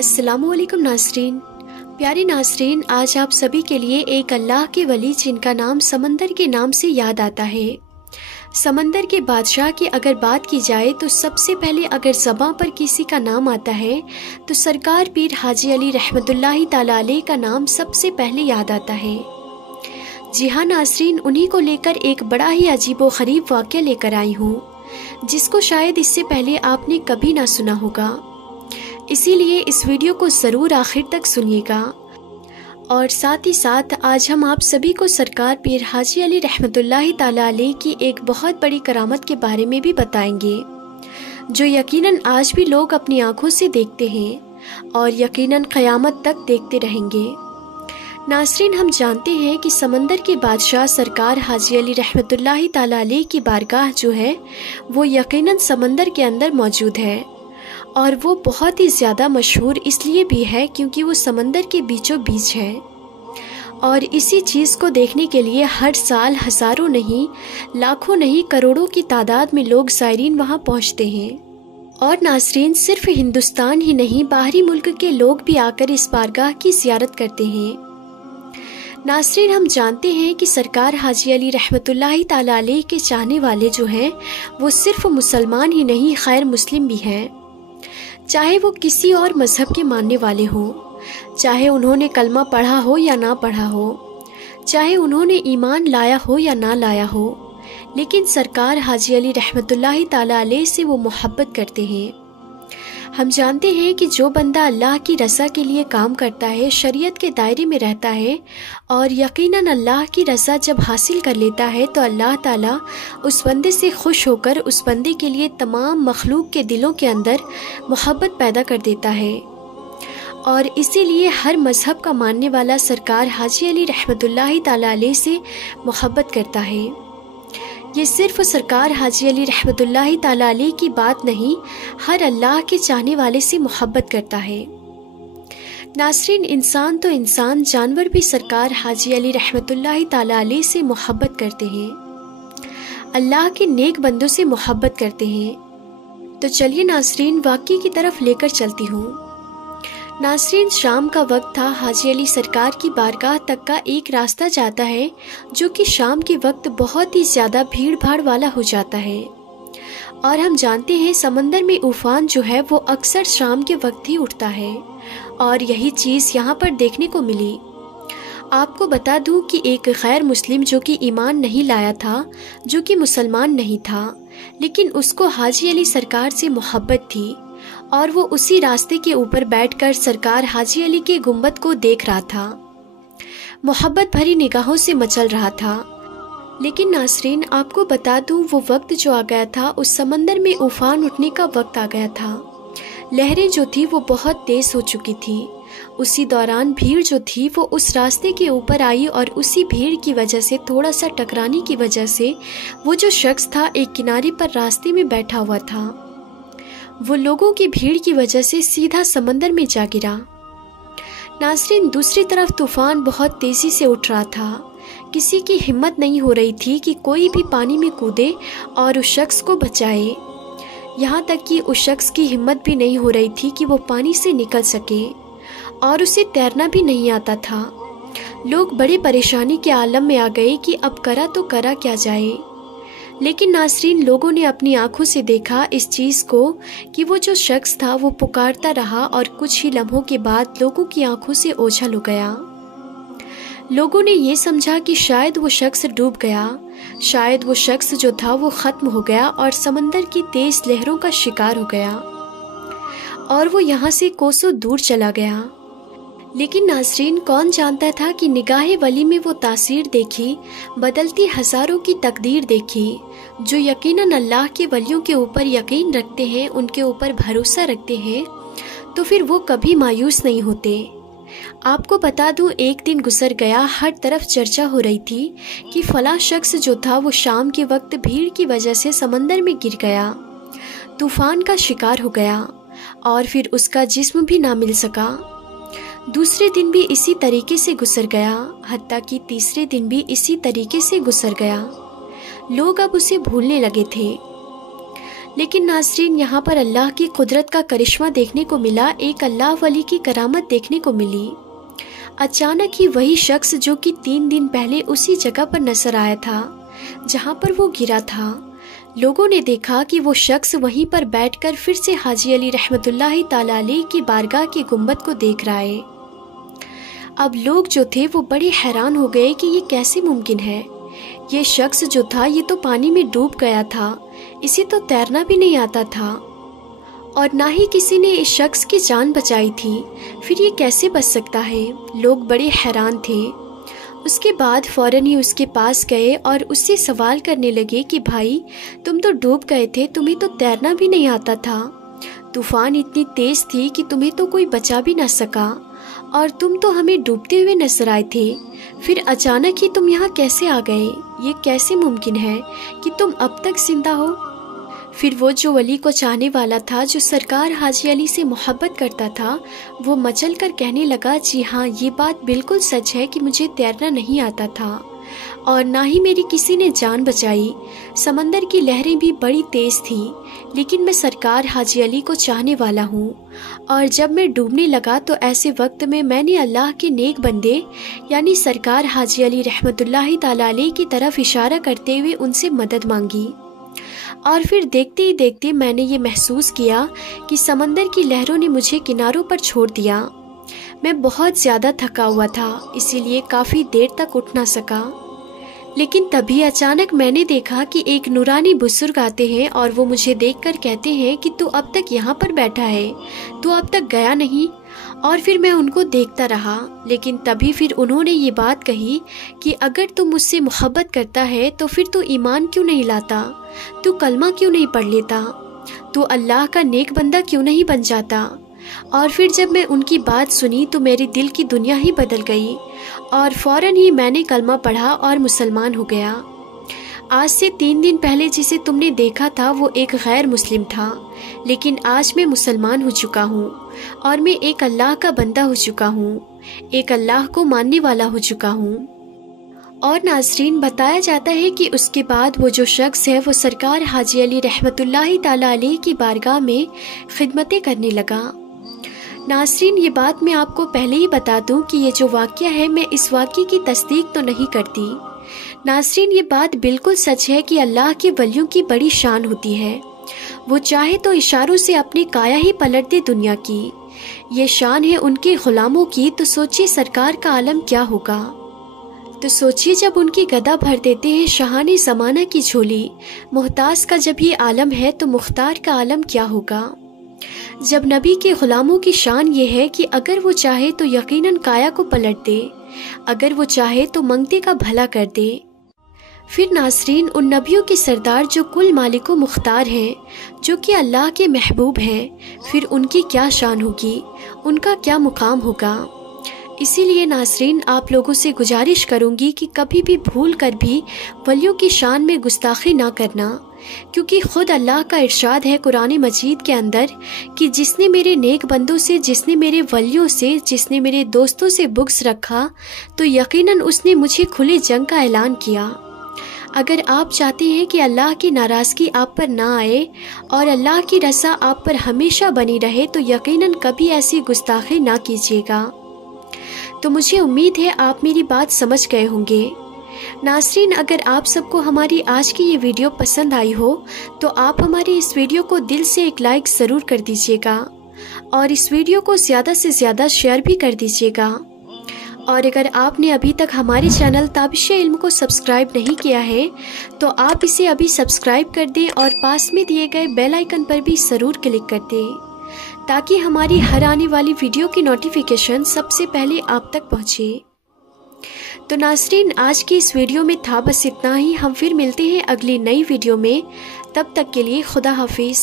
अस्सलामु अलैकुम नाज़रीन। प्यारे नाज़रीन, आज आप सभी के लिए एक अल्लाह के वली जिनका नाम समंदर के नाम से याद आता है। समंदर के बादशाह की अगर बात की जाए तो सबसे पहले अगर ज़बां पर किसी का नाम आता है तो सरकार पीर हाजी अली रहमतुल्लाहि ताला अलैह का नाम सबसे पहले याद आता है। जी हाँ नाज़रीन, उन्हीं को लेकर एक बड़ा ही अजीब व ग़रीब वाक़या लेकर आई हूँ, जिसको शायद इससे पहले आपने कभी ना सुना होगा। इसीलिए इस वीडियो को ज़रूर आखिर तक सुनिएगा। और साथ ही साथ आज हम आप सभी को सरकार पीर हाजी अली रहमतुल्लाहि ताला अलैह की एक बहुत बड़ी करामत के बारे में भी बताएंगे, जो यकीनन आज भी लोग अपनी आंखों से देखते हैं और यकीनन क़यामत तक देखते रहेंगे। नाज़रीन, हम जानते हैं कि समंदर के बादशाह सरकार हाजी अली रहमतुल्लाहि ताला अलैह की बारगाह जो है वो यकीनन समंदर के अंदर मौजूद है, और वो बहुत ही ज़्यादा मशहूर इसलिए भी है क्योंकि वो समंदर के बीचों बीच है। और इसी चीज़ को देखने के लिए हर साल हज़ारों नहीं, लाखों नहीं, करोड़ों की तादाद में लोग ज़ायरीन वहाँ पहुँचते हैं। और नाज़रीन, सिर्फ हिंदुस्तान ही नहीं, बाहरी मुल्क के लोग भी आकर इस बारगाह की ज़ियारत करते हैं। नाज़रीन, हम जानते हैं कि सरकार हाजी अली रहमतुल्लाहि ताला अलैह के चाहने वाले जो हैं वो सिर्फ मुसलमान ही नहीं, खैर मुस्लिम भी हैं। चाहे वो किसी और मज़हब के मानने वाले हों, चाहे उन्होंने कलमा पढ़ा हो या ना पढ़ा हो, चाहे उन्होंने ईमान लाया हो या ना लाया हो, लेकिन सरकार हाजी अली रहमतुल्लाहि ताला अलैह से वो मोहब्बत करते हैं। हम जानते हैं कि जो बंदा अल्लाह की रज़ा के लिए काम करता है, शरीयत के दायरे में रहता है और यकीनन अल्लाह की रज़ा जब हासिल कर लेता है तो अल्लाह ताला उस बंदे से खुश होकर उस बंदे के लिए तमाम मखलूक के दिलों के अंदर मोहब्बत पैदा कर देता है। और इसीलिए हर मज़हब का मानने वाला सरकार हाजी अली रहमतुल्लाहि ताला अलैह से मोहब्बत करता है। ये सिर्फ सरकार हाजी अली रहमतुल्लाहि ताला अलैह की बात नहीं, हर अल्लाह के चाहने वाले से मोहब्बत करता है। नाज़रीन, इंसान तो इंसान, जानवर भी सरकार हाजी अली रहमतुल्लाहि ताला अलैह से मोहब्बत करते हैं, अल्लाह के नेक बंदों से मोहब्बत करते हैं। तो चलिए नाज़रीन, वाक़ई की तरफ लेकर चलती हूँ। नाज़रीन, शाम का वक्त था। हाजी अली सरकार की बारगाह तक का एक रास्ता जाता है जो कि शाम के वक्त बहुत ही ज़्यादा भीड़ भाड़ वाला हो जाता है। और हम जानते हैं समंदर में उफान जो है वो अक्सर शाम के वक्त ही उठता है, और यही चीज़ यहाँ पर देखने को मिली। आपको बता दूँ कि एक गैर मुस्लिम जो कि ईमान नहीं लाया था, जो कि मुसलमान नहीं था, लेकिन उसको हाजी अली सरकार से मोहब्बत थी और वो उसी रास्ते के ऊपर बैठकर सरकार हाजी अली के गुंबद को देख रहा था, मोहब्बत भरी निगाहों से मचल रहा था। लेकिन नाज़रीन, आपको बता दूं, वो वक्त जो आ गया था उस समंदर में उफान उठने का वक्त आ गया था। लहरें जो थी वो बहुत तेज़ हो चुकी थी। उसी दौरान भीड़ जो थी वो उस रास्ते के ऊपर आई और उसी भीड़ की वजह से, थोड़ा सा टकराने की वजह से, वो जो शख्स था एक किनारे पर रास्ते में बैठा हुआ था, वो लोगों की भीड़ की वजह से सीधा समंदर में जा गिरा। नाज़रीन, दूसरी तरफ तूफान बहुत तेज़ी से उठ रहा था। किसी की हिम्मत नहीं हो रही थी कि कोई भी पानी में कूदे और उस शख्स को बचाए। यहाँ तक कि उस शख्स की हिम्मत भी नहीं हो रही थी कि वो पानी से निकल सके, और उसे तैरना भी नहीं आता था। लोग बड़े परेशानी के आलम में आ गए कि अब करा तो करा क्या जाए। लेकिन नाज़रीन, लोगों ने अपनी आंखों से देखा इस चीज़ को कि वो जो शख्स था वो पुकारता रहा और कुछ ही लम्हों के बाद लोगों की आंखों से ओझल हो गया। लोगों ने ये समझा कि शायद वो शख्स डूब गया, शायद वो शख्स जो था वो ख़त्म हो गया और समंदर की तेज़ लहरों का शिकार हो गया और वो यहाँ से कोसों दूर चला गया। लेकिन नाज़रीन, कौन जानता था कि निगाहे वली में वो तासीर देखी, बदलती हज़ारों की तकदीर देखी। जो यकीनन अल्लाह के वलियों के ऊपर यकीन रखते हैं, उनके ऊपर भरोसा रखते हैं, तो फिर वो कभी मायूस नहीं होते। आपको बता दूं, एक दिन गुजर गया, हर तरफ चर्चा हो रही थी कि फ़लाँ शख्स जो था वो शाम के वक्त भीड़ की वजह से समंदर में गिर गया, तूफ़ान का शिकार हो गया और फिर उसका जिस्म भी ना मिल सका। दूसरे दिन भी इसी तरीके से गुजर गया, हत्ता कि तीसरे दिन भी इसी तरीके से गुजर गया। लोग अब उसे भूलने लगे थे। لیکن ناظرین یہاں پر اللہ کی قدرت کا کرشمہ دیکھنے کو ملا، ایک اللہ ولی کی کرامت دیکھنے کو ملی۔ اچانک ہی وہی شخص جو کہ 3 دن پہلے اسی جگہ پر نظر آیا تھا جہاں پر وہ گرا تھا، لوگوں نے دیکھا کہ وہ شخص وہیں پر بیٹھ کر پھر سے حاجی علی رحمۃ اللہ تعالی علیہ کی بارگاہ کی گنبد کو دیکھ رہا ہے۔ اب لوگ جو تھے وہ بڑے حیران ہو گئے کہ یہ کیسے ممکن ہے، یہ شخص جو تھا یہ تو پانی میں ڈوب گیا تھا، اسے تو تیرنا بھی نہیں آتا تھا اور نہ ہی کسی نے اس شخص کی جان بچائی تھی، پھر یہ کیسے بچ سکتا ہے؟ لوگ بڑے حیران تھے۔ اس کے بعد فوراً ہی اس کے پاس گئے اور اس سے سوال کرنے لگے کہ بھائی تم تو ڈوب گئے تھے، تمہیں تو تیرنا بھی نہیں آتا تھا، طوفان اتنی تیز تھی کہ تمہیں تو کوئی بچا بھی نہ سکا اور تم تو ہمیں ڈوبتے ہوئے نظر آئے تھے، پھر اچانک ہی تم یہاں کیسے آ گئے؟ یہ کیسے ممکن ہے کہ تم اب تک زندہ ہو؟ پھر وہ جو ولی کو چاہنے والا تھا، جو سرکار حاجی علی سے محبت کرتا تھا، وہ مچل کر کہنے لگا جی ہاں یہ بات بالکل سچ ہے کہ مجھے تیرنا نہیں آتا تھا اور نہ ہی میری کسی نے جان بچائی، سمندر کی لہریں بھی بڑی تیز تھیں، لیکن میں سرکار حاجی علی کو چاہنے والا ہوں، اور جب میں ڈوبنے لگا تو ایسے وقت میں نے اللہ کے نیک بندے یعنی سرکار حاجی علی رحمۃ اللہ تعالی علیہ کی طرف اشارہ کرتے ہوئے ان سے مدد مانگی، اور پھر دیکھتے ہی دیکھتے میں نے یہ محسوس کیا کہ سمندر کی لہروں نے مجھے کناروں پر چھوڑ دیا۔ میں بہت زیادہ تھکا ہوا تھا، اسی لیے کافی دیر تک اٹھ نہ سکا، لیکن تبھی اچانک میں نے دیکھا کہ ایک نورانی بزرگ آتے ہیں اور وہ مجھے دیکھ کر کہتے ہیں کہ تو اب تک یہاں پر بیٹھا ہے، تو اب تک گیا نہیں؟ اور پھر میں ان کو دیکھتا رہا، لیکن تبھی پھر انہوں نے یہ بات کہی کہ اگر تو مجھ سے محبت کرتا ہے تو پھر تو ایمان کیوں نہیں لاتا، تو کلمہ کیوں نہیں پڑھ لیتا، تو اللہ کا نیک بندہ کیوں نہیں بن جاتا؟ اور پھر جب میں ان کی بات سنی تو میرے دل کی دنیا ہی بدل گئی اور فوراً ہی میں نے کلمہ پڑھا اور مسلمان ہو گیا۔ آج سے 3 دن پہلے جسے تم نے دیکھا تھا وہ ایک غیر مسلم تھا، لیکن آج میں مسلمان ہو چکا ہوں اور میں ایک اللہ کا بندہ ہو چکا ہوں، ایک اللہ کو ماننے والا ہو چکا ہوں۔ اور ناظرین بتایا جاتا ہے کہ اس کے بعد وہ جو شخص ہے وہ سرکار حاجی علی رحمۃ اللہ تعالی علیہ کی بارگاہ میں خدمتیں کرنے لگا۔ ناظرین یہ بات میں آپ کو پہلے ہی بتا دوں کہ یہ جو واقعہ ہے میں اس واقعے کی تصدیق تو نہیں کرتی۔ ناظرین یہ بات بالکل سچ ہے کہ اللہ کے ولیوں کی بڑی شان ہوتی ہے، وہ چاہے تو اشاروں سے اپنی کایا ہی پلٹ دے دنیا کی، یہ شان ہے ان کے غلاموں کی، تو سوچیے سرکار کا عالم کیا ہوگا۔ تو سوچیے جب ان کی گدا بھر دیتے ہیں شاہانِ زمانہ کی جھولی، محتاج کا جب یہ عالم ہے تو مختار کا عالم کیا ہوگا۔ جب نبی کے غلاموں کی شان یہ ہے کہ اگر وہ چاہے تو یقیناً کایا کو پلٹ دے، اگر وہ چاہے تو منگتے کا بھلا کر دے، پھر ناظرین ان نبیوں کے سردار جو کل مالک و مختار ہیں، جو کہ اللہ کے محبوب ہیں، پھر ان کی کیا شان ہوگی، ان کا کیا مقام ہوگا۔ اسی لیے ناظرین آپ لوگوں سے گزارش کروں گی کہ کبھی بھی بھول کر بھی ولیوں کی شان میں گستاخی نہ کرنا، کیونکہ خود اللہ کا ارشاد ہے قرآن مجید کے اندر کہ جس نے میرے نیک بندوں سے، جس نے میرے ولیوں سے، جس نے میرے دوستوں سے بغض رکھا تو یقیناً اس نے مجھے کھلے جنگ کا اعلان کیا۔ اگر آپ چاہتے ہیں کہ اللہ کی ناراضگی آپ پر نہ آئے اور اللہ کی رضا آپ پر ہمیشہ بنی رہے تو یقیناً کبھی ایسی گستاخی نہ کیجیے گا۔ تو مجھے امید ہے آپ میری بات سمجھ گئے ہوں گے۔ ناظرین اگر آپ سب کو ہماری آج کی یہ ویڈیو پسند آئی ہو تو آپ ہماری اس ویڈیو کو دل سے ایک لائک ضرور کر دیجیے گا اور اس ویڈیو کو زیادہ سے زیادہ شیئر بھی کر دیجیے گا، اور اگر آپ نے ابھی تک ہمارے چینل تابش علم کو سبسکرائب نہیں کیا ہے تو آپ اسے ابھی سبسکرائب کر دیں اور پاس میں دیے گئے بیل آئیکن پر بھی ضرور کلک کر دیں تاکہ ہماری ہر آنے والی ویڈیو کی نوٹیفیکیشن سب سے پہلے آپ تک پہنچے۔ تو ناظرین آج کی اس ویڈیو میں تھا بس اتنا ہی، ہم پھر ملتے ہیں اگلی نئی ویڈیو میں، تب تک کے لیے خدا حافظ۔